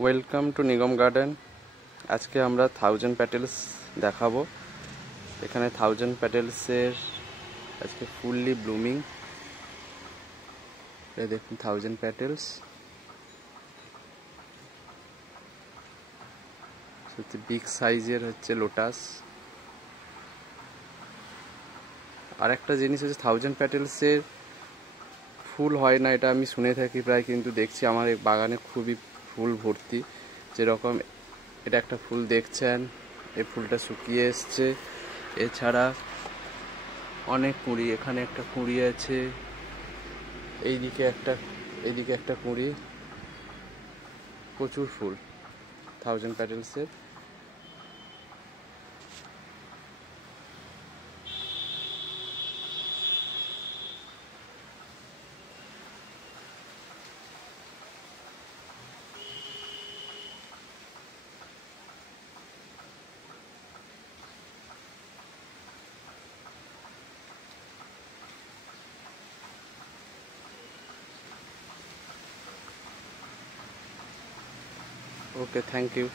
Welcome to Nigam garden. আজকে আমরা 1000 petals দেখাবো। এখানে 1000 প্যাটেলসের আজকে ফুললি ব্লুমিং। এই দেখুন 1000 প্যাটেলস, হচ্ছে বিগ সাইজের হচ্ছে লোটাস। আর একটা জিনিস হচ্ছে 1000 প্যাটেলসের ফুল হয় না, এটা আমি শুনে থাকি প্রায়, কিন্তু দেখছি আমার এই বাগানে খুবই ফুল ভর্তি। যেরকম এটা একটা ফুল দেখছেন, এই ফুলটা শুকিয়ে এসছে। এছাড়া অনেক কুঁড়ি, এখানে একটা কুঁড়ি আছে, এইদিকে একটা কুঁড়ি। প্রচুর ফুল 1000 প্যাটেলসের। ওকে, থ্যাংক ইউ।